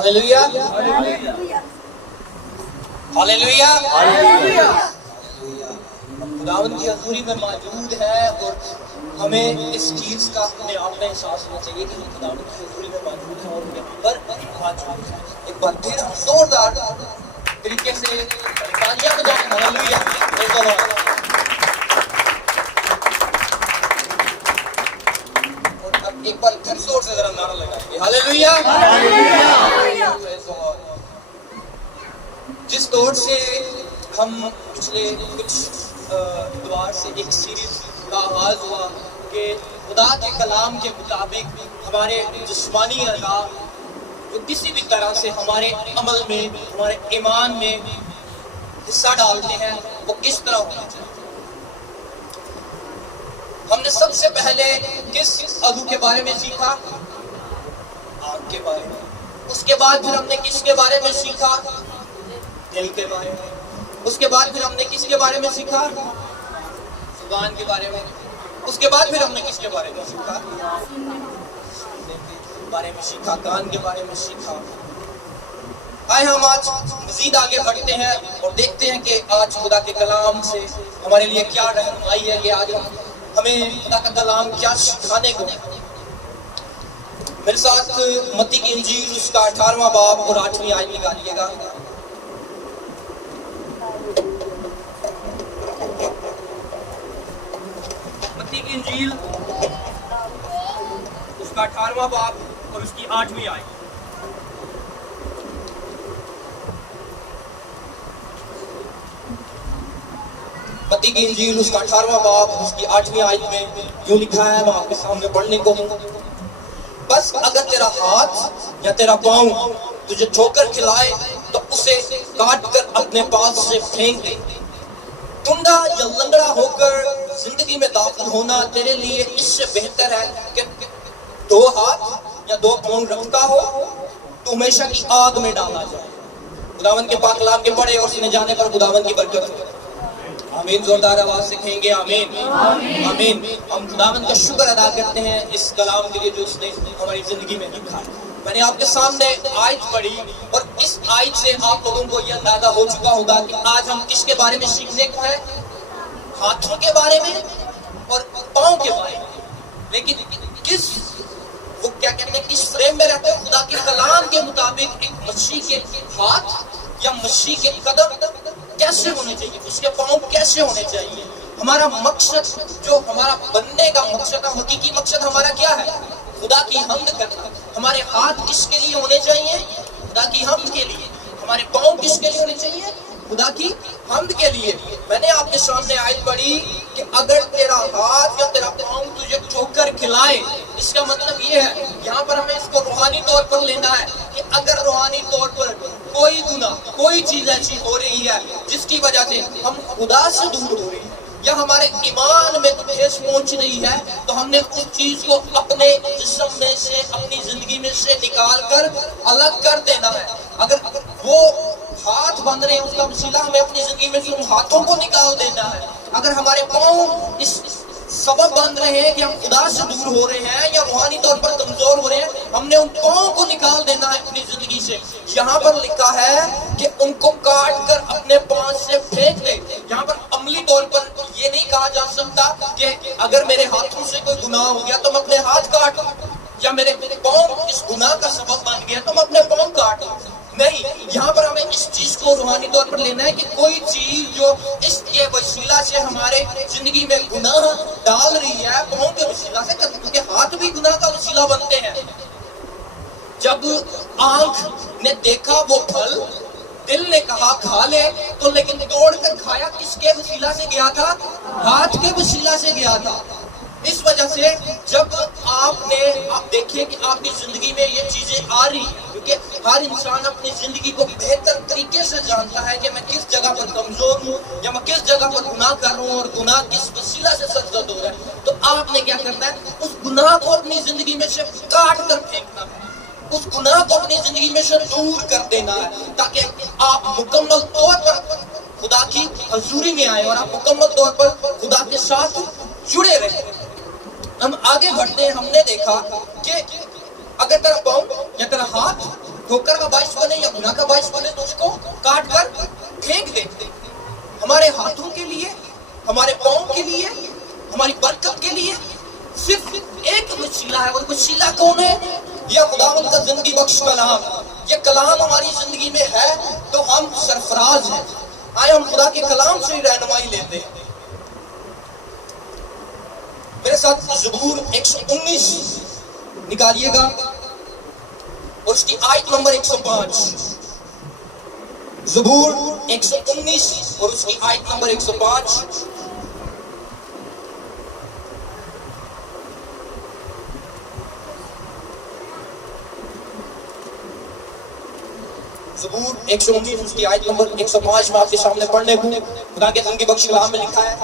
Hallelujah hallelujah hallelujah. खुदावंद की हजूरी में मौजूद है और हमें इस चीज का अपने आप में एहसास होना चाहिए कि हम खुदावंद की हजूरी में मौजूद हैं और यहाँ पर मौजूद हैं। एक बार फिर हम जोरदार तरीके से तालियां बजाएं। Hallelujah praise the Lord. और अब एक बार फिर जोर से जरा नारा लगाएंगे hallelujah hallelujah praise the Lord. जिस दौर से हम पिछले कुछ द्वार से एक सीरीज का आगाज हुआ कि खुदा के कलाम के मुताबिक हमारे जिस्मानी अज़ा जो किसी भी तरह से हमारे अमल में हमारे ईमान में हिस्सा डालते हैं वो किस तरह होना चाहिए। हमने सबसे पहले किस अज़ू के बारे में सीखा? आँख के बारे में। उसके बाद फिर हमने किसके बारे में सीखा? दिल के बारे में। उसके बाद फिर हमने किसके बारे में सीखा? जुबान के बारे में। उसके बाद फिर हमने किसके बारे में सीखा? बारे में सीखा, कान के बारे में सीखा। आए हम आज मजीद आगे बढ़ते हैं और देखते हैं कि आज खुदा के कलाम से हमारे लिए क्या रहनुमाई है, कि आज हमें खुदा का कलाम क्या सिखाने को। मेरे साथ मत्ती की इंजील उसका 18वां बाब और 8वीं आयत निकालिएगा। मत्ती की इंजील उसका 18वां बाब और उसकी 8वीं आयत। मत्ती की इंजील उसका 18वां बाब उसकी 8वीं आयत में यूं लिखा है, मैं आपके सामने पढ़ने को हूं। बस अगर तेरा हाथ या तेरा पांव तुझे ठोकर खिलाए तो उसे काट कर अपने पास से फेंक दे। टुंडा या लंगड़ा होकर जिंदगी में दाखिल होना तेरे लिए इससे बेहतर है कि 2 हाथ या 2 पांव रखता हो तो हमेशा की आग में डाला जाए। खुदावंद के पाक कलाम के पढ़े और सुने जाने पर खुदावंद की बरकत हो। आमीन। जोरदार आवाज से कहेंगे आमीन आमीन। हम खुदावंद का शुक्र अदा करते हैं इस कलाम के लिए जो उसने हमारी जिंदगी में लिखा है। मैंने आपके सामने आयत पढ़ी और इस आयत से आप लोगों को यह अंदाजा हो चुका होगा कि आज हम किसके बारे में सीखने को है? हाथों के बारे में और पांव के बारे में। लेकिन किस वो क्या कहते हैं, किस फ्रेम में रहते हैं? खुदा के कलाम के मुताबिक एक मसीह के हाथ या मसीह के कदम कैसे होने चाहिए, उसके पांव कैसे होने चाहिए। हमारा मकसद, जो हमारा बनने का मकसद है, हकीकी मकसद हमारा क्या है? खुदा की हम्द करना। हमारे हाथ किसके लिए होने चाहिए? खुदा की हम्द के लिए। हमारे पांव किसके लिए होने चाहिए? खुदा की हम्द के लिए। मैंने आपके सामने आयत पढ़ी कि अगर तेरा हाथ या तेरा पांव तुझे ठोकर खिलाए, इसका मतलब ये है, यहाँ पर हमें इसको रूहानी तौर पर लेना है कि अगर रूहानी तौर पर कोई गुनाह, कोई चीज ऐसी हो रही है जिसकी वजह से हम खुदा से दूर हो रहे हैं या हमारे ईमान में ठेस पहुंच रही है, तो हमने उस चीज को अपने जिस्म में से, अपनी जिंदगी में से निकाल कर अलग कर देना है। अगर वो हाथ बंध रहे हैं, उसका वसीला हमें अपनी जिंदगी में से उन हाथों को निकाल देना है। अगर हमारे पांव इस सबब बंध रहे हैं कि हम खुदा से दूर हो रहे हैं या रूहानी तौर पर कमजोर हो रहे हैं, हमने उन पांव को निकाल देना है अपनी जिंदगी से। यहाँ पर लिखा है कि उनको काट कर अपने पांव से फेंक दे। यहाँ पर अमली तौर पर ये नहीं कहा जा सकता कि अगर मेरे हाथों से कोई गुनाह हो गया तो मैं अपने हाथ काट, या मेरे पांव इस गुनाह का सबब बन गया तो मैं अपने पांव काट। नहीं, यहाँ पर हमें इस चीज को रूहानी तौर पर लेना है कि कोई चीज जो इसके वसीला से हमारे जिंदगी में गुनाह डाल रही है, पांव के वसीला से, क्योंकि हाथ भी गुनाह का वसीला बनते हैं। जब आंख ने देखा वो फल, दिल ने कहा खा ले, तो लेकिन तोड़कर खाया किसके वसीला से गया था? हाथ के वसीला से गया था। इस वजह से जब आप देखिए कि आपकी जिंदगी में ये चीजें आ रही हैं, क्योंकि हर इंसान अपनी जिंदगी को बेहतर तरीके से जानता है कि मैं किस जगह पर कमजोर हूँ या मैं किस जगह पर गुनाह कर रहा हूँ और गुनाह किस वसीला से सरजद हो रहा है। तो आपने क्या करना है? उस गुनाह को अपनी जिंदगी में से काट कर फेंकना है, उस गुनाह को अपनी जिंदगी में से दूर कर देना है, ताकि आप मुकम्मल तौर पर खुदा की हजूरी में आए और आप मुकम्मल तौर पर खुदा के साथ जुड़े रहे। हम आगे बढ़ते हैं। हमने देखा कि अगर तेरा पाँव या तेरा हाथ ठोकर का बाइस बने या गुनाह का बाइस बने तो उसको काट कर फेंक दे। हमारे हाथों के लिए, हमारे पाँव के लिए, हमारी बरकत के लिए सिर्फ एक वसीला है। और वसीला कौन है? या खुदावंद का जिंदगी बख्श कलाम। ये कलाम हमारी जिंदगी में है तो हम सरफराज हैं। आए हम खुदा के कलाम से ही रहनुमाई लेते हैं। मेरे साथ ज़बूर 119 निकालिएगा और उसकी आयत नंबर 105। ज़बूर 119 और उसकी आयत नंबर 105। ज़बूर 119 उसकी आयत नंबर 105 में आपके सामने पढ़ने को खुदा के जिंदगी बख्श कलाम में लिखा है,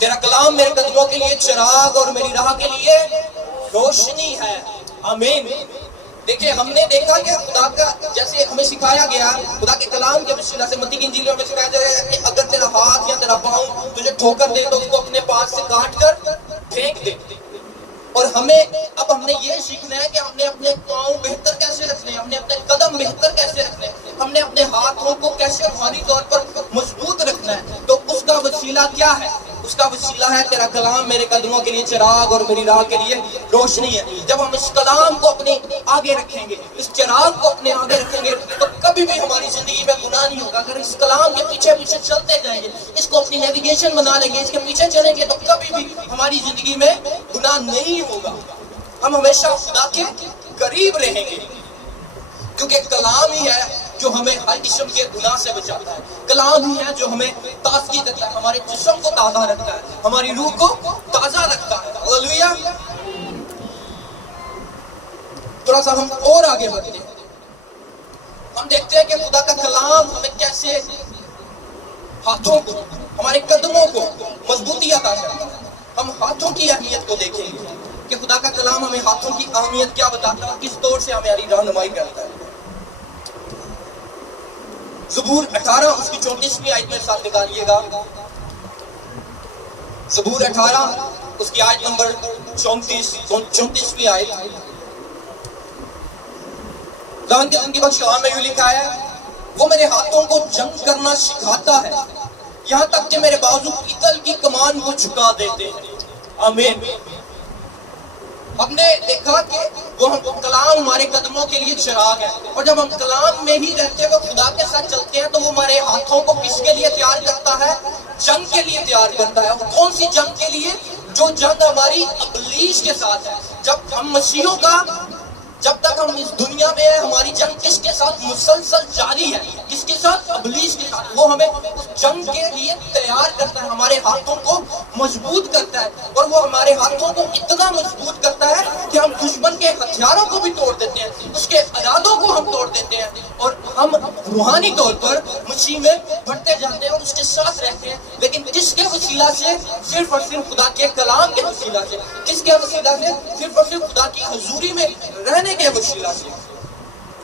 तेरा कलाम मेरे कदमों के लिए चिराग और मेरी राह के लिए रोशनी है। आमीन। देखिए, हमने देखा कि खुदा का जैसे हमें सिखाया गया, खुदा के कलाम के वसीला से मत्ती की इंजील में हमें सिखाया गया कि अगर तेरा हाथ या तेरा पाँव तुझे ठोकर दे तो उसको अपने पास से काट कर फेंक दे। और हमने ये सीखना है कि हमने अपने पाँव बेहतर कैसे रखने हैं, हमने अपने कदम बेहतर कैसे रखने हैं, हमने अपने हाथों को कैसे रूहानी तौर पर मजबूत रखना है। तो उसका वसीला क्या है? उसका वसीला है तेरा कलाम मेरे कदमों के लिए चिराग और मेरी राह के लिए रोशनी है। जब हम इस कलाम को अपने आगे रखेंगे, इस चिराग को अपने आगे रखेंगे, तो कभी भी हमारी जिंदगी में गुनाह नहीं होगा। अगर इस कलाम के पीछे पीछे चलते जाएंगे, इसको अपनी नेविगेशन बना लेंगे, इसके पीछे चलेंगे, तो कभी भी हमारी जिंदगी में गुनाह नहीं होगा। हम हमेशा खुदा के करीब रहेंगे, क्योंकि कलाम ही है जो हमें हर किस्म के गुनाह से बचाता है। कलाम ही है जो हमें ताज़गी देता है, हमारे जिस्म को ताज़ा रखता है, हमारी रूह को ताज़ा रखता है। हालेलुया। थोड़ा सा हम और आगे बढ़ते हैं। हम देखते हैं कि खुदा का कलाम हमें कैसे हाथों को, हमारे कदमों को मजबूती अता करता है। हम हाथों की अहमियत को देखेंगे कि खुदा का कलाम हमें हाथों की अहमियत क्या बताता है, किस तौर से हमारी रहनुमाई करता है। ज़बूर 18 उसकी 34वीं आयत में साथ निकालिएगा। ज़बूर 18 उसकी आयत नंबर 34वीं आयत। खुदावंद के जिंदगी बख्श कलाम में यूं लिखा है, वो मेरे हाथों को जंग करना सिखाता है, यहाँ तक कि मेरे बाजू पीतल की कमान को झुका देते हैं। आमीन। हमने देखा कि वो हम कलाम हमारे कदमों के लिए चिराग है, और जब हम कलाम में ही रहते हुए खुदा के साथ चलते हैं तो वो हमारे हाथों को किसके लिए तैयार करता है? जंग के लिए तैयार करता है। वो कौन सी जंग के लिए? जो जंग हमारी इब्लीस के साथ है। जब हम मसीहों का, जब तक हम इस दुनिया में हैं, हमारी जंग किसके साथ मुसलसल जारी है? किसके साथ? इब्लीस के साथ। वो हमें उस जंग के लिए तैयार करता है, हमारे हाथों को मजबूत करता है, और वो हमारे हाथों को इतना मजबूत करता है कि हम दुश्मन के हथियारों को भी तोड़ देते हैं, उसके इरादों को हम तोड़ देते हैं, और हम रूहानी तौर पर मसीह में बढ़ते जाते हैं और उसके साथ रहते हैं। लेकिन किसके वसीला से? सिर्फ और सिर्फ खुदा के कलाम के वसीला से। किसके वसीला से? सिर्फ और सिर्फ खुदा की हुजूरी में रहने के वसीला से।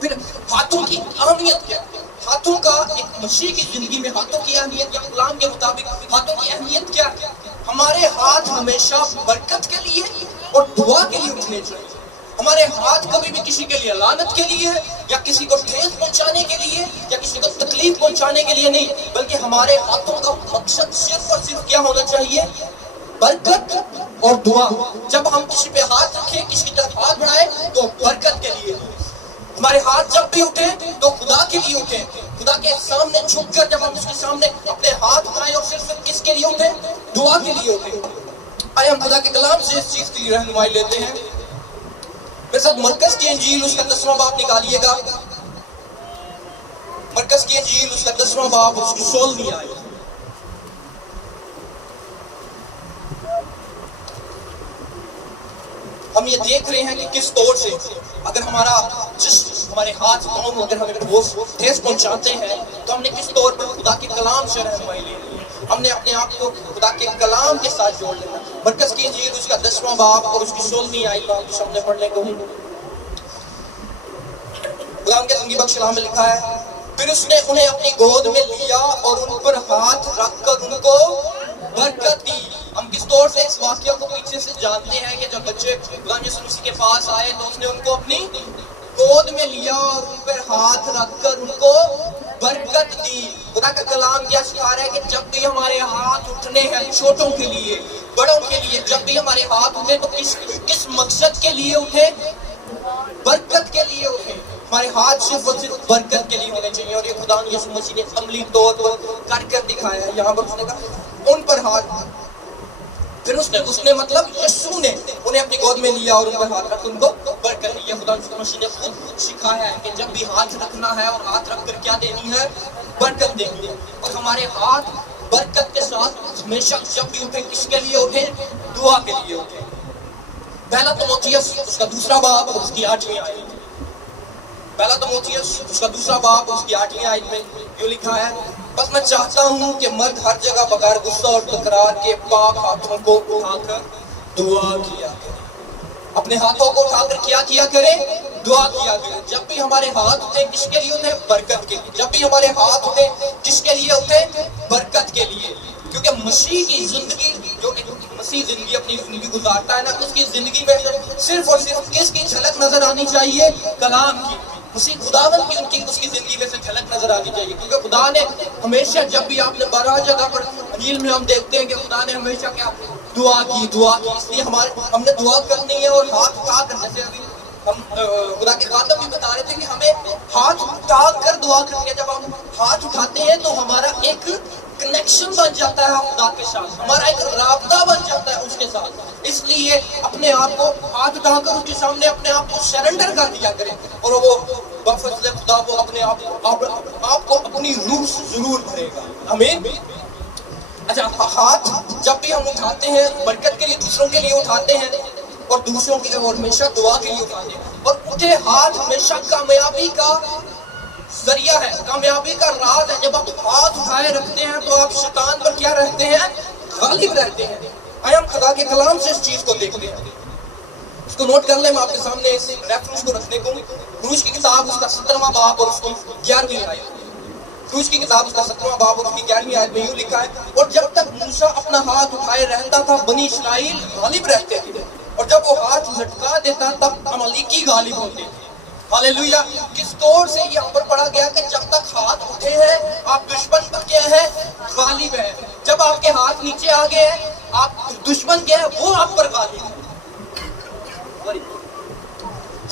फिर हाथों की अहमियत क्या? हाथों का एक मसीह की जिंदगी में हाथों की अहमियत या कलाम के मुताबिक हाथों की अहमियत क्या है? हमारे हाथ हमेशा बरकत के लिए और दुआ के लिए उठने चाहिए। हमारे हाथ कभी भी किसी के लिए लानत के लिए या किसी को ठेस पहुंचाने के लिए या किसी को तकलीफ पहुंचाने के लिए नहीं, बल्कि हमारे हाथों का मकसद सिर्फ और सिर्फ क्या होना चाहिए? बरकत और दुआ। जब हम किसी पे हाथ रखें, किसी की तरफ हाथ बढ़ाएं, तो बरकत के लिए। हमारे हाथ जब भी उठे तो खुदा के लिए उठे, खुदा के सामने झुककर जब हम उसके सामने अपने हाथ उठाएं, और सिर्फ किसके लिए उठे? दुआ के लिए उठे। आइए हम खुदा के कलाम से इस चीज की रहनुमाई लेते हैं। मेरे साथ मरकज की इंजील उसका 10वां बाब निकालिएगा। मरकज की इंजील उसका 10वां बाब उसकी 16वीं आयत। हम ये देख रहे हैं कि किस तौर से अगर हमारे हाथ पाँव अगर हमें ठेस पहुंचाते हैं, तो हमने किस तौर पर खुदा के कलाम से रहनुमाई लेनी है। हमने अपने आप को खुदा के कलाम के साथ जोड़ लेना। मरकज की इंजील उसका 10वां बाब और उसकी 16वीं आयत आपके सामने पढ़ने को हूँ। खुदा के जिंदगी बख्श कलाम में लिखा है, फिर उसने उन्हें अपनी गोद में लिया और उन पर हाथ रखकर उनको बरकत दी। हम किस तौर से इस वाक्य को पीछे से जानते हैं कि जब बच्चे खुदा यीशु मसीह के पास आए तो उसने उनको अपनी گود میں لیا اور ان پر ہاتھ رکھ کر ان کو برکت دی. خدا کا کلام کیا سکھا رہا ہے کہ جب بھی ہمارے ہاتھ اٹھنے ہیں چھوٹوں کے لیے بڑوں کے لیے, جب بھی ہمارے ہاتھ اٹھے تو کس مقصد کے لیے اٹھے؟ برکت کے لیے اٹھے. ہمارے ہاتھ صرف اور صرف برکت کے لیے ہونے چاہیے, اور یہ خدا یسوع مسیح نے عملی طور پر کر کر دکھایا ہے. یہاں پر اس نے کہا ان پر ہاتھ, پھر اس نے مطلب یسوع نے انہیں اپنی گود میں لیا اور ان پر ہاتھ رکھ ان کو برکت دی. خدا یسوع مسیح نے خود سکھایا ہے کہ جب بھی ہاتھ رکھنا ہے اور ہاتھ رکھ کر کیا دینی ہے؟ برکت دینی ہے. اور ہمارے ہاتھ برکت کے ساتھ ہمیشہ جب بھی اٹھے کس کے لیے اٹھے؟ دعا کے لیے اٹھے. پہلا تimotheus اس کا دوسرا باب اور اس کی 8ویں آیت. پہلا تimotheus اس کا دوسرا باب اور اس کی 8ویں آیت میں یوں لکھا ہے, بس میں چاہتا ہوں کہ مرد ہر جگہ بغیر غصہ اور تکرار کے پاک ہاتھوں کو اٹھا کر دعا کیا کرے. اپنے ہاتھوں کو اٹھا کر کیا کرے؟ دعا کیا کرے. جب بھی ہمارے ہاتھ اٹھے کس کے لیے اٹھے؟ برکت کے لیے. جب بھی ہمارے ہاتھ اٹھے کس کے لیے اٹھے؟ برکت کے لیے. کیونکہ مسیح کی زندگی, جو ایک مسیح زندگی اپنی زندگی گزارتا ہے نا, اس کی زندگی میں صرف اور صرف کس کی جھلک نظر آنی چاہیے؟ کلام کی. مسیح خداوند کی اس کی زندگی میں سے جھلک نظر آنی چاہیے. کیونکہ خدا نے ہمیشہ, جب بھی آپ نے بارہ جگہ پر انجیل میں ہم دیکھتے ہیں کہ خدا نے ہمیشہ کیا دعا کی. اس لیے ہم نے دعا کرنی ہے اور ہاتھ اٹھا کر, جیسے ابھی ہم خدا کے خاطب بھی بتا رہے تھے کہ ہمیں ہاتھ اٹھا کر دعا کرنی ہے. جب ہم ہاتھ اٹھاتے ہیں تو ہمارا ایک کنیکشن بن جاتا ہے خدا کے ساتھ, ہمارا ایک رابطہ بن جاتا ہے اس کے ساتھ. اس لیے اپنے آپ کو ہاتھ اٹھا کر اس کے سامنے اپنے آپ کو سرنڈر کر دیا کریں, اور وہ بفضل خدا وہ اپنے آپ کو اپنی روح سے ضرور بھرے گا. آمین. اچھا, ہاتھ جب بھی ہم اٹھاتے ہیں برکت کے لیے, دوسروں کے لیے اٹھاتے ہیں, اور دوسروں کے اور ہمیشہ دعا کے لیے اٹھاتے ہیں. اور اٹھے ہاتھ ہمیشہ کامیابی کا ذریعہ ہے, کامیابی کا راز ہے. جب آپ ہاتھ اٹھائے رکھتے ہیں تو آپ شیطان پر کیا رہتے ہیں؟ غالب رہتے ہیں. آئے ہم خدا کے کلام سے اس چیز کو دیکھتے ہیں. اس کو نوٹ کر لیں, میں آپ کے سامنے اس ریفرنس کو رکھنے کو. خروج کی کتاب اس کا 17واں باب اور اس کی 11ویں آیت. خروج کی کتاب اس کا 17واں باب اور اس کی 11ویں آیت میں یوں لکھا ہے, اور جب تک موسیٰ اپنا ہاتھ اٹھائے رہتا تھا بنی اسرائیل غالب رہتے تھے, اور جب وہ ہاتھ لٹکا دیتا تب عملیکی غالب ہوتے تھے. ہاللیلویہ. کس طور سے یہاں پر پڑھا گیا کہ جب تک ہاتھ اٹھے ہیں آپ دشمن پر کیا ہے؟ غالب ہے. جب آپ کے ہاتھ نیچے آ گئے ہیں آپ دشمن کیا ہے؟ وہ آپ پر غالب ہے.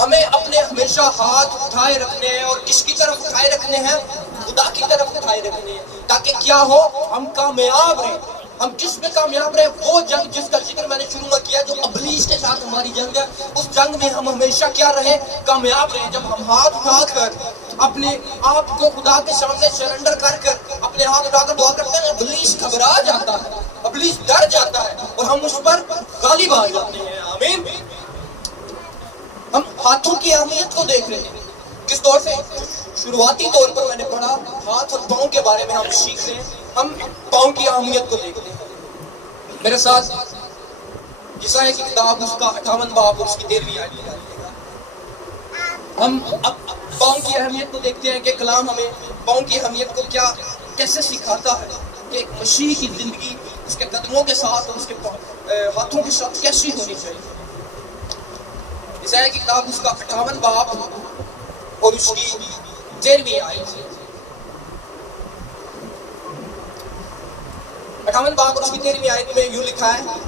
ہمیں اپنے ہمیشہ ہاتھ اٹھائے رکھنے ہیں, اور کس کی طرف اٹھائے رکھنے ہیں؟ خدا کی طرف اٹھائے رکھنے ہیں, تاکہ کیا ہو؟ ہم کامیاب رہیں. ہم کس میں کامیاب رہیں؟ وہ جنگ جس کا ذکر میں نے شروع میں کیا, جو ابلیس کے ساتھ ہماری جنگ ہے, اس جنگ میں ہم ہمیشہ کیا رہیں؟ کامیاب رہیں. جب ہم ہاتھ اٹھا کر اپنے آپ کو خدا کے سامنے سرنڈر کر اپنے ہاتھ اٹھا کر دعا کرتے ہیں, ابلیس گھبرا جاتا ہے, ابلیس ڈر جاتا ہے, اور ہم اس پر غالب آ جاتے ہیں. آمین. ہم ہاتھوں کی اہمیت کو دیکھ رہے ہیں. کس طور سے؟ شروعاتی طور پر میں نے پڑھا ہاتھ اور پاؤں کے بارے میں ہم سیکھ رہے ہیں. ہم پاؤں کی اہمیت کو دیکھتے ہیں. میرے ساتھ یسایا کی کتاب اس کا 58 باب اور اس کی 13ویں آیت. ہم اب پاؤں کی اہمیت کو دیکھتے ہیں کہ کلام ہمیں پاؤں کی اہمیت کو کیسے سکھاتا ہے, کہ ایک مسیح کی زندگی اس کے قدموں کے ساتھ اور اس کے ہاتھوں کے ساتھ کیسی ہونی چاہیے. یسایا کی کتاب اس کا 58 باب اور اس کی 13ویں آیت. 58 باب اور اس کی 13ویں آیت میں یوں لکھا ہے,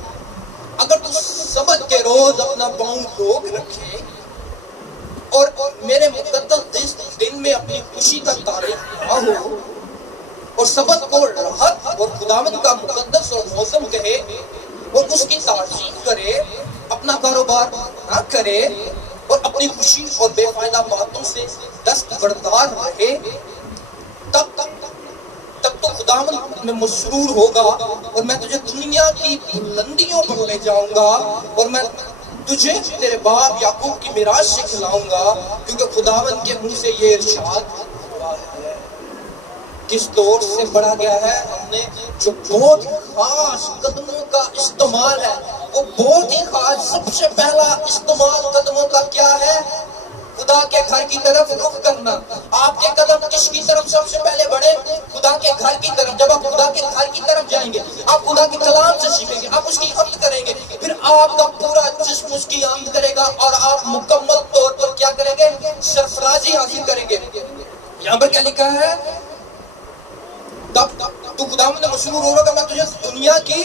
اگر تو سبت کے روز اپنا پاؤں روک رکھے اور میرے مقدس دن میں اپنی خوشی کا تعریف نہ ہو, اور سبت کو راحت اور خداوند کا مقدس اور موسم کہے, اور اس کی تعظیم کرے, اپنا کاروبار نہ کرے, اور اپنی خوشی اور بے فائدہ باتوں سے دستبردار رہے, تب تو خداوند میں مسرور ہوگا, اور میں تجھے دنیا کی بلندیوں پر لے جاؤں گا, اور میں تجھے تیرے باپ یعقوب کی میراث سے کھلاؤں گا, کیونکہ خداوند کے منہ سے یہ ارشاد ہوا ہے. کس طور سے پڑھا گیا ہے؟ ہم نے جو بہت خاص قدموں کا استعمال ہے, وہ بہت ہی خاص. سب سے پہلا استعمال قدموں کا کیا ہے؟ خدا کے گھر کی طرف رخ کرنا. آپ کے قدم کس کی طرف سب سے پہلے بڑھے؟ خدا کے گھر کی طرف. جب آپ خدا کے گھر کی طرف جائیں گے, آپ خدا کے کلام سے سیکھیں گے, آپ اس کی حمد کریں گے, پھر آپ کا پورا جسم اس کی حمد کرے گا, اور آپ مکمل طور پر کیا کریں گے؟ सरफराजी हासिल करेंगे। यहाँ पर क्या लिखा है, तब तू खुदावंद मशहूर होगा, मैं तुझे दुनिया की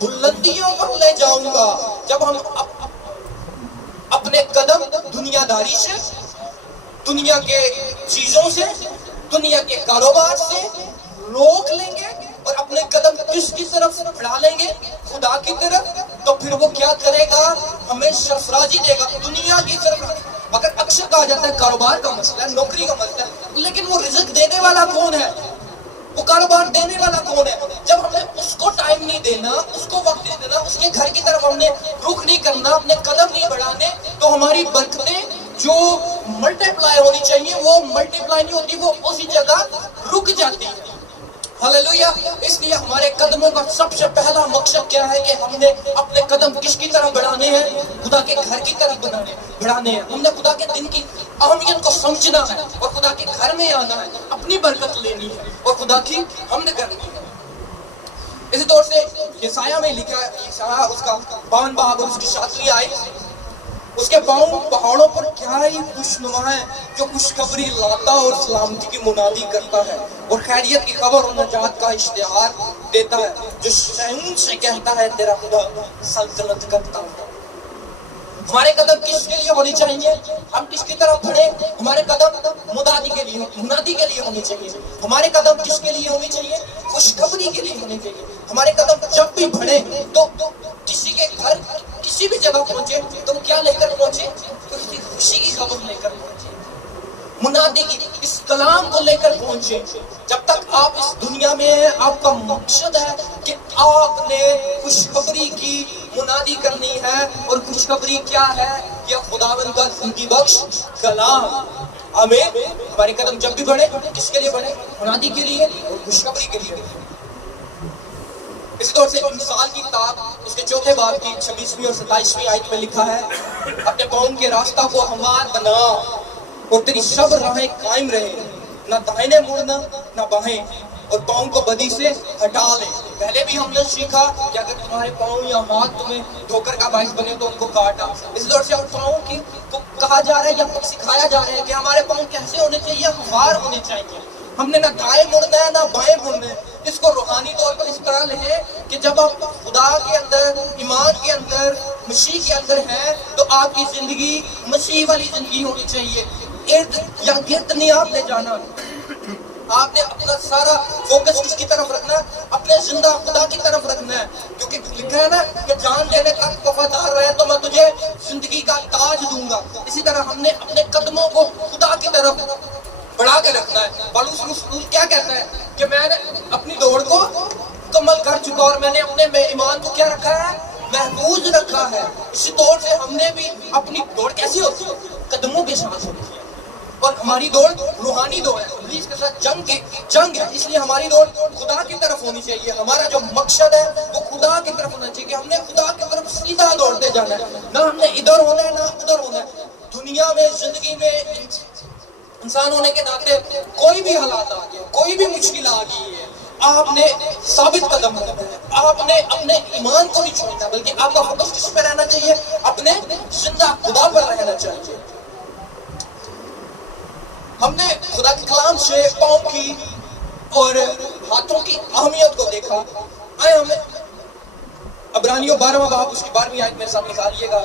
बुलंदियों पर ले जाऊंगा। जब हम अपने कदम दुनियादारी से, दुनिया के चीजों से, दुनिया के कारोबार से रोक लेंगे और अपने कदम किसकी तरफ बढ़ा लेंगे, खुदा की तरफ, तो फिर वो क्या करेगा, हमें सरफराजी देगा दुनिया की तरफ। अगर अक्सर कहा जाता है कारोबार का मसला है, नौकरी का मसला है, लेकिन वो रिज़्क देने वाला कौन है, वो कारोबार देने वाला कौन है? जब हमें उसको टाइम नहीं देना, उसको वक्त नहीं देना, उसके घर की तरफ हमने रुख नहीं करना, अपने कदम नहीं बढ़ाने, तो हमारी बरकतें जो मल्टीप्लाई होनी चाहिए वो मल्टीप्लाई नहीं होती, वो उसी जगह रुक जाती है। हालेलुया। इसलिए हमारे कदमों का सबसे पहला मकसद क्या है कि हमने अपने कदम किसकी तरफ बढ़ाने हैं, खुदा के घर की तरफ बढ़ाने हैं। हमने खुदा के दिन की अहमियत को समझना है और खुदा के घर में आना है, अपनी बरकत लेनी है और खुदा की हमने करनी है। इसी तौर से यशायाह में लिखा है, यशायाह उसका 52 बाब और उसकी 7वीं आयत, उसके पाँव पहाड़ों पर क्या ही खुशनुमा है, जो खुशखबरी लाता और सलामती की मुनादी करता है और खैरियत की खबर और नजात का इश्तिहार देता है, जो शैऊन से कहता है तेरा खुदा सल्तनत करता है। हमारे कदम किसके लिए होने चाहिए, हम किसकी तरफ बढ़े, हमारे कदम मुनादी के लिए होने चाहिए। हमारे कदम किसके लिए होने चाहिए, खुशखबरी के लिए होने चाहिए। हमारे कदम जब भी बढ़े तो किसी के घर किसी भी जगह पहुंचे तो क्या लेकर पहुंचे, तो किसी खुशी की खबर लेकर पहुंचे, मुनादी की इस कलाम को लेकर पहुंचे। जब तक आप इस दुनिया में हैं, आपका मकसद है कि आपने खुशखबरी की मुनादी करनी है, और खुशखबरी क्या है, यह खुदावंद का जिंदगी बख्श कलाम। आमीन। हमारे कदम जब भी बढ़े किसके लिए बढ़े, मुनादी के लिए और खुशखबरी के लिए। इसी तौर से मिसाल की किताब उसके 4 बाब की 26वीं और 27वीं आयत में लिखा है, अपने कौम के रास्ता को हमार बना और तेरी सब राहें कायम रहे, ना दाहिने मुड़ना ना बाहें, और पाँव को बदी से हटा ले। पहले भी हमने सीखा कि अगर तुम्हारे पाँव या हाथ तुम्हें ठोकर का बाइस बने तो उनको काटा। इस दौर से पाँव की को कहा जा रहा है या सिखाया जा रहा है कि हमारे पाँव कैसे होने चाहिए, हमार होने चाहिए। हमने ना दाएं मुड़ना है ना बाएं मुड़ना है। इसको रूहानी तौर पर इस तरह लें कि जब आप खुदा के अंदर, ईमान के अंदर, मसीह के अंदर हैं, तो आपकी जिंदगी मसीह वाली जिंदगी होनी चाहिए। इर्द या गिर्द नहीं आपने जाना, आपने अपना सारा फोकस किसकी तरफ रखना है, अपने जिंदा खुदा की तरफ रखना है। क्योंकि लिखा है ना कि जान देने तक वफादार रहे तो मैं तुझे जिंदगी का ताज दूंगा। इसी तरह हमने अपने कदमों को खुदा की तरफ बढ़ा के रखना है। पौलुस रसूल क्या कहता है कि मैंने अपनी दौड़ को मुकम्मल कर चुका और मैंने अपने ईमान को क्या रखा है, महफूज रखा है। इसी तौर से हमने भी अपनी दौड़ कैसी होती है, कदमों के साथ होती है, और हमारी दौड़ रूहानी दौड़ है, इब्लीस के साथ जंग है। इसलिए हमारी दौड़ खुदा की तरफ होनी चाहिए। हमारा जो मकसद है वो खुदा की तरफ होना चाहिए कि हमने खुदा की तरफ सीधा दौड़ते जाना है, ना हमने इधर होना है ना उधर होना है। दुनिया में, जिंदगी में इंसान होने के नाते कोई भी हालात आ गए, कोई भी मुश्किल आ गई है, आपने साबित कदम रखना है, आपने अपने ईमान को नहीं छोड़ना, बल्कि आपका फोकस किस पे रहना चाहिए, अपने जिंदा खुदा पर रहना चाहिए। हमने खुदा के कलाम से पाँव की और हाथों की अहमियत को देखा। आए हमें इब्रानियों 12वां बाब उसकी 12वीं आयत मेरे साथ निकालिएगा।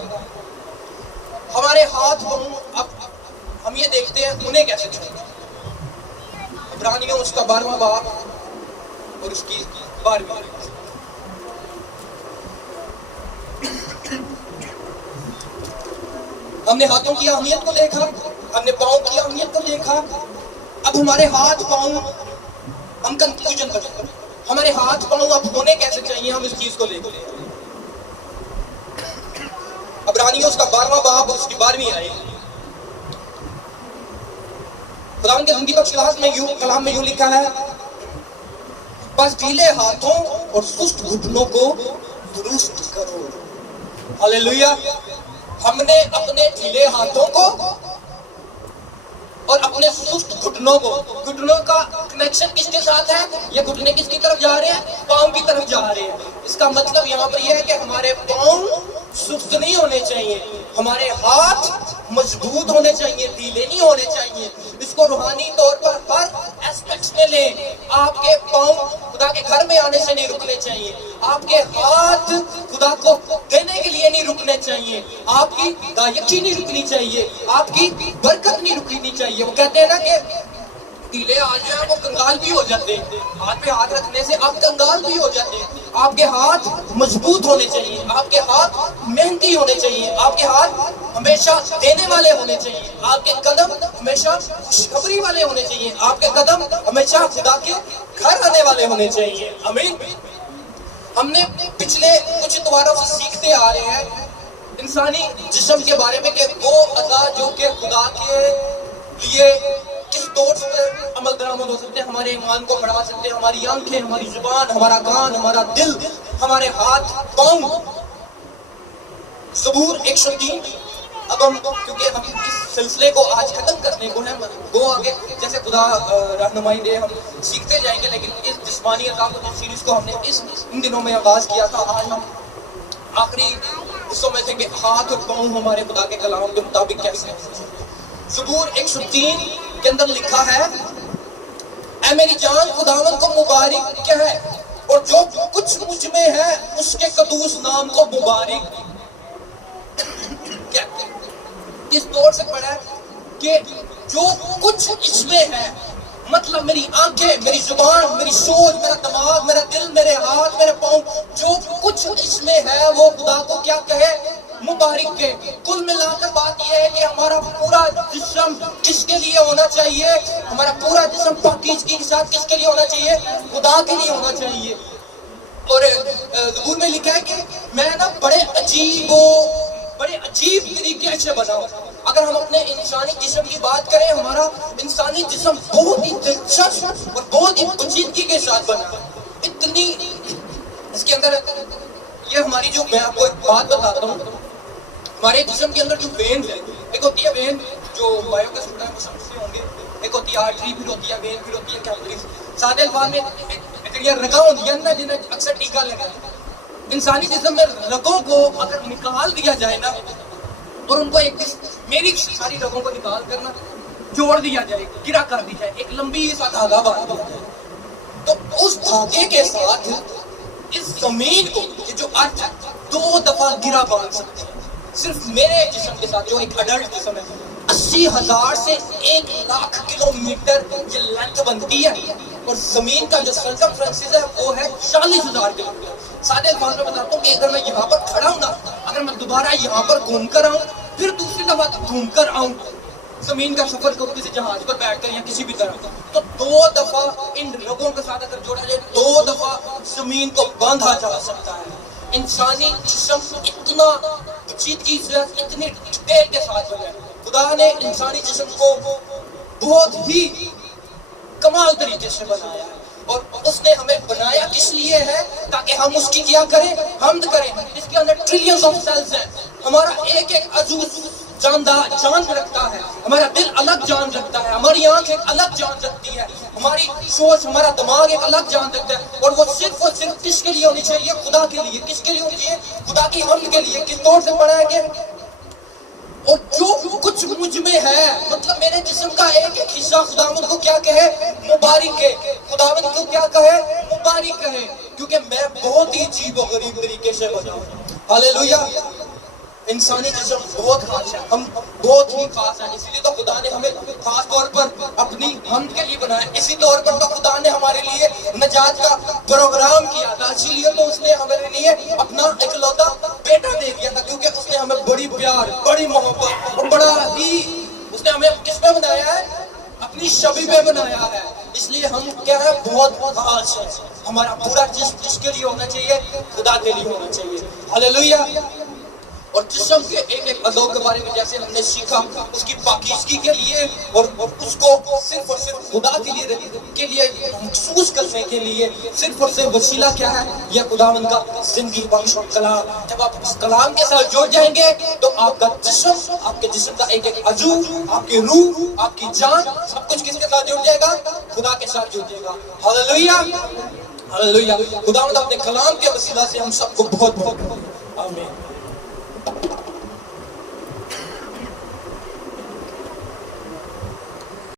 हमारे हाथ अब हम ये देखते हैं उन्हें कैसे छूना। इब्रानियों उसका 12वां बाब और उसकी 12वीं आयत। हमने हाथों की अहमियत को देखा, हमने पाँव की अहमियत को देखा। अब हमारे हाथ पाँव, हम कंफ्यूजन कर रहे हैं, हमारे हाथ पाँव अब होने कैसे चाहिए, हम इस चीज को देखते हैं। इब्रानियों उसका 12वां बाब और उसकी 12वीं आयत। खुदावंद के जिंदगी बख्श कलाम में यूं लिखा है, बस ढीले हाथों और सुस्त घुटनों को दुरुस्त करो। हालेलुया। हमने अपने ढीले हाथों को और अपने सुस्त घुटनों को, घुटनों का कनेक्शन किसके साथ है, ये घुटने किसकी तरफ जा रहे हैं, पाँव की तरफ जा रहे हैं। इसका मतलब यहाँ पर यह है कि हमारे पाँव सुस्त नहीं होने चाहिए, ہمارے ہاتھ مضبوط ہونے چاہیے، ڈھیلے نہیں ہونے چاہیے. اس کو روحانی طور پر ہر ایسپیکٹس میں لیں. آپ کے پاؤں خدا کے گھر میں آنے سے نہیں رکنے چاہیے، آپ کے ہاتھ خدا کو دینے کے لیے نہیں رکنے چاہیے، آپ کی دایکی نہیں رکنی چاہیے، آپ کی برکت نہیں رکنی چاہیے. وہ کہتے ہیں نا کہ ڈھیلے آ جائیں وہ کنگال بھی ہو جاتے ہیں. ہاتھ پہ ہاتھ رکھنے سے آپ کنگال بھی ہو جاتے ہیں. آپ کے ہاتھ مضبوط ہونے چاہیے، آپ کے ہاتھ محنتی ہونے چاہیے، آپ کے ہاتھ ہمیشہ دینے والے ہونے چاہیے، آپ کے قدم ہمیشہ خوشخبری والے ہونے چاہیے، آپ کے قدم ہمیشہ خدا کے گھر آنے والے ہونے چاہیے. آمین. ہم نے پچھلے کچھ اتواروں سے سیکھتے آ رہے ہیں انسانی جسم کے بارے میں کہ وہ اعضاء جو کہ خدا کے لیے کس طور سے عمل درآمد ہو سکتے ہیں، ہمارے ایمان کو بڑھا سکتے ہیں، ہماری آنکھیں، ہماری زبان، ہمارا کان، ہمارا دل، ہمارے ہاتھ پاؤں. زبور 103. اب ہم کیونکہ ہم اس سلسلے کو آج ختم کرنے کو ہے، وہ آگے جیسے خدا رہنمائی دے ہم سیکھتے جائیں گے، لیکن اس جسمانی عطاقت سیریز کو ہم نے ان دنوں میں آغاز کیا تھا. آج ہم آخری حصوں میں تھے کہ ہاتھ اور پاؤں ہمارے خدا کے کلام کے مطابق کیسے ہیں. زبور 103 کے اندر لکھا ہے، اے میری جان خداوند کو مبارک کہے اور جو کچھ مجھ میں ہے اس کے قدوس نام کو مبارک کہتے ہیں. اس طور سے پڑھا ہے کہ جو کچھ اس میں ہے، مطلب میری آنکھیں، میری زبان، میری سوچ، میرا دماغ، میرا دل، میرے ہاتھ، میرے پاؤں، جو کچھ اس میں ہے وہ خدا کو کیا کہے؟ مبارک کے. کل ملا کر بات یہ ہے کہ ہمارا پورا جسم کس کے لیے ہونا چاہیے؟ ہمارا پورا جسم پاکیزگی کے ساتھ کس کے لیے ہونا چاہیے؟ خدا کے لیے ہونا چاہیے. اور زبور میں لکھا ہے کہ میں نا بڑے عجیب طریقے سے بنا ہوں. اگر ہم اپنے انسانی جسم کی بات کریں، ہمارا انسانی جسم بہت ہی دلچسپ اور بہت ہی پیچیدگی کے ساتھ بنا ہے. اتنی اس کے اندر یہ ہماری جو، میں آپ کو ایک بات بتاتا ہوں، ہمارے جسم کے اندر جو وین ہے، ایک ہوتی ہے وین جو بایو کا ہوتا ہے، وہ سمجھتے ہوں گے، ایک ہوتی ہے آرٹری، پھر ہوتی ہے وین، پھر ہوتی ہے کیپلریز. سادے الفاظ میں یہ رگاں ہوتی ہیں نا جنہیں اکثر ٹیکا لگا ہے. انسانی جسم میں رگوں کو اگر نکال دیا جائے نا اور ان کو ایک میری ساری رگوں کو نکال کر نا جوڑ دیا جائے، گرا کر دی جائے، ایک لمبی سا دھاگا باندھ دیا جائے، تو اس دھاگے کے ساتھ اس زمین کو یہ جو ارتھ ہے 2 دفعہ گرا باندھ سکتے ہیں. صرف میرے جسم کے ساتھ جو ایک اڈلٹ جسم ہے 80,000 سے 1,00,000 کلومیٹر یہ لینتھ بنتی ہے، اور زمین کا جو سرکمفرنس ہے وہ ہے 40,000 کلومیٹر. سادے الفاظ میں بتاتا ہوں کہ اگر میں یہاں پر کھڑا ہوں نا، اگر میں دوبارہ یہاں پر گھوم کر آؤں، پھر دوسری دفعہ گھوم کر آؤں زمین کا سفر کروں کسی جہاز پر بیٹھ کر یا کسی بھی طرح، تو 2 دفعہ ان رگوں کے ساتھ اگر جوڑا جائے 2 دفعہ زمین کو باندھا جا سکتا ہے. انسانی جسم اتنا پیچیدگی سے، اتنی ڈیٹیل کے ساتھ بنا ہے. خدا نے انسانی جسم کو بہت ہی کمال طریقے سے بنایا ہے، اور اس نے ہمیں بنایا کس لیے ہے؟ تاکہ ہم اس کی کیا کریں؟ حمد کریں. اس کے اندر ٹریلینز آف سیلز ہیں. ہمارا ایک ایک عضو جاندار جان رکھتا ہے، ہمارا دل الگ جان رکھتا ہے، ہماری آنکھ ایک الگ جان رکھتی ہے، ہماری سوچ، ہمارا دماغ ایک الگ جان رکھتا ہے. اور وہ صرف اور صرف کس کے لیے ہونی چاہیے؟ خدا کے لیے. کس کے لیے ہونی چاہیے؟ خدا کی حمد کے لیے. کس طور سے پڑھا ہے کہ اور جو کچھ مجھ میں ہے، مطلب میرے جسم کا ایک ایک حصہ خداوند کو کیا کہے؟ مبارک ہے. خداوند کو کیا کہے؟ مبارک کہے، کیونکہ میں بہت ہی عجیب و غریب طریقے سے بنا ہوں. ہاللیلویہ. انسانی جسم بہت خاص ہے، ہم بہت ہی خاص ہیں، اسی لیے تو خدا نے ہمیں خاص طور پر اپنی حمد کے لیے بنایا. اسی طور پر تو خدا نے ہمارے لیے نجات کا پروگرام کیا تھا، اسی لیے تو اس نے ہمارے لیے اپنا اکلوتا بیٹا دے دیا تھا، کیونکہ اس نے ہمیں بڑی پیار، بڑی محبت اور بڑا ہی اس نے ہمیں کس میں بنایا ہے؟ اپنی شبیہ میں بنایا ہے. اس لیے ہم کیا ہے؟ بہت خاص ہیں. ہمارا پورا جسم کس کے لیے ہونا چاہیے؟ خدا کے لیے ہونا چاہیے. ہاللیلویہ. اور جسم کے ایک ایک عضو کے بارے میں جیسے ہم نے سیکھا، اس کی پاکیزگی کے لیے اور اس کو صرف اور صرف خدا کے لیے محسوس کرنے کے لیے صرف اور صرف وسیلہ کیا ہے؟ یہ خداوند کا زندگی بخش اور کلام. جب آپ اس کلام کے ساتھ جڑ جائیں گے تو آپ کا جسم، آپ کے جسم کا ایک ایک عضو، آپ کی روح، آپ کی جان، سب کچھ کس کے ساتھ جڑ جائے گا؟ خدا کے ساتھ جڑ جائے گا. ہاللیلویہ. ہاللیلویہ. خداوند اپنے کلام کے وسیلہ سے ہم سب کو بہت بہت آمین.